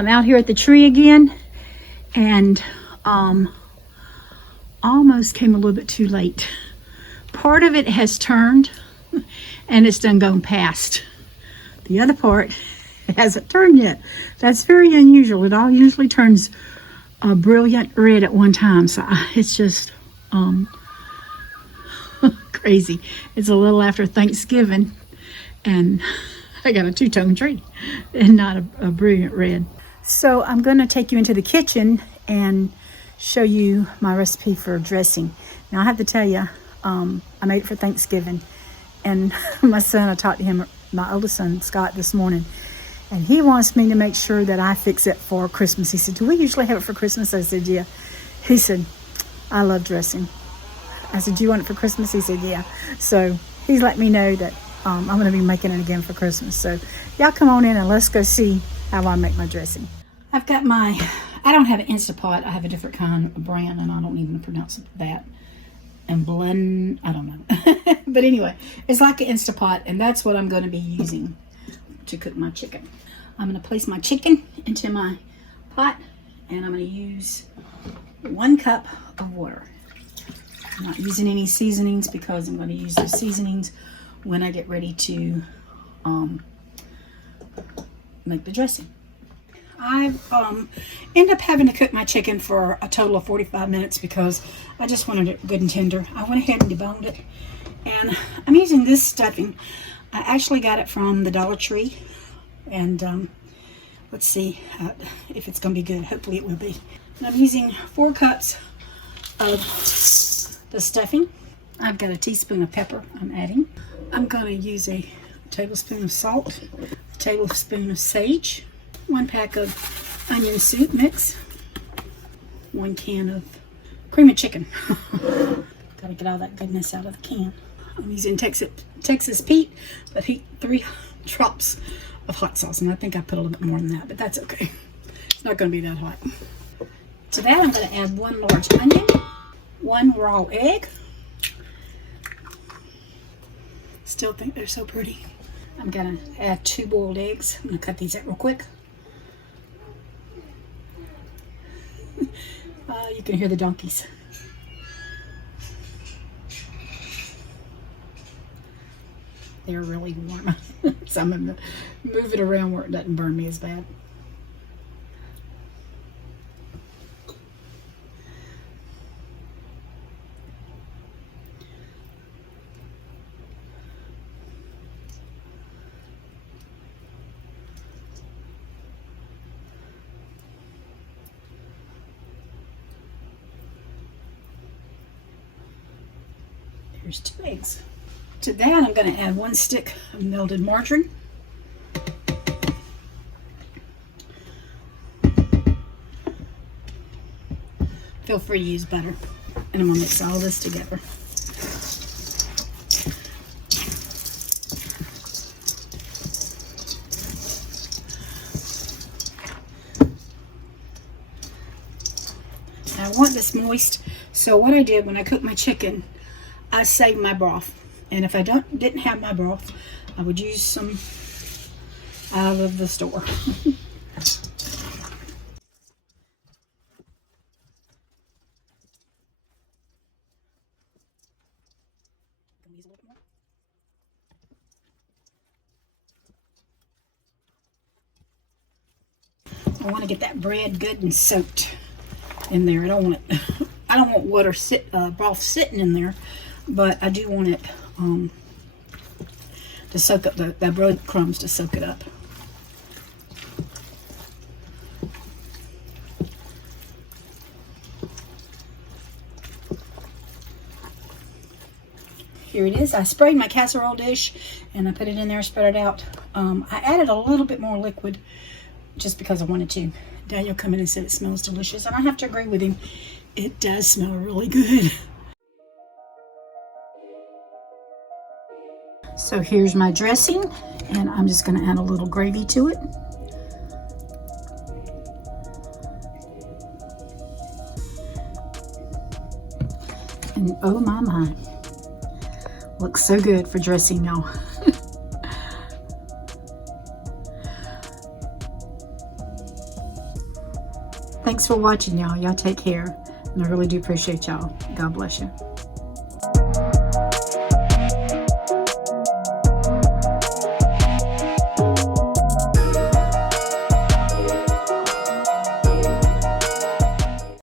I'm out here at the tree again, and almost came a little bit too late. Part of it has turned and it's done gone past. The other part hasn't turned yet. That's very unusual. It all usually turns a brilliant red at one time, so it's just crazy. It's a little after Thanksgiving and I got a two-tone tree and not a brilliant red. So I'm going to take you into the kitchen and show you my recipe for dressing. Now I have to tell you, I made it for Thanksgiving, and my son, I talked to him, my oldest son, Scott, this morning, and he wants me to make sure that I fix it for Christmas. He said, do we usually have it for Christmas? I said, yeah. He said, I love dressing. I said, do you want it for Christmas? He said, yeah. So he's let me know that I'm going to be making it again for Christmas. So y'all come on in and let's go see how I make my dressing. I've got I don't have an Instapot. I have a different kind of brand, and I don't even pronounce that. And blend, I don't know. But anyway, it's like an Instapot, and that's what I'm going to be using to cook my chicken. I'm going to place my chicken into my pot, and I'm going to use 1 cup of water. I'm not using any seasonings because I'm going to use the seasonings when I get ready to make the dressing. I've ended up having to cook my chicken for a total of 45 minutes because I just wanted it good and tender. I went ahead and deboned it, and I'm using this stuffing. I actually got it from the Dollar Tree, and let's see if it's going to be good. Hopefully it will be. And I'm using 4 cups of the stuffing. I've got a teaspoon of pepper I'm adding. I'm going to use a tablespoon of salt, a tablespoon of sage, 1 pack of onion soup mix, 1 can of cream of chicken. Gotta get all that goodness out of the can. I'm using Texas Pete, but 3 drops of hot sauce, and I think I put a little bit more than that, but that's okay. It's not going to be that hot. To that, I'm going to add 1 large onion, 1 raw egg. Still think they're so pretty. I'm going to add 2 boiled eggs. I'm going to cut these out real quick. You can hear the donkeys. They're really warm. So I'm going to move it around where it doesn't burn me as bad. Here's 2 eggs. To that, I'm going to add 1 stick of melted margarine. Feel free to use butter. And I'm going to mix all this together. Now, I want this moist, so what I did when I cooked my chicken, I saved my broth, and if I didn't have my broth, I would use some out of the store. I want to get that bread good and soaked in there. I don't want water broth sitting in there. But I do want it to soak up the breadcrumbs to soak it up. Here it is. I sprayed my casserole dish and I put it in there, spread it out. I added a little bit more liquid just because I wanted to. Daniel come in and said it smells delicious, and I have to agree with him. It does smell really good. So here's my dressing, and I'm just going to add a little gravy to it. And oh my, looks so good for dressing, y'all. Thanks for watching, y'all. Y'all take care. And I really do appreciate y'all. God bless you.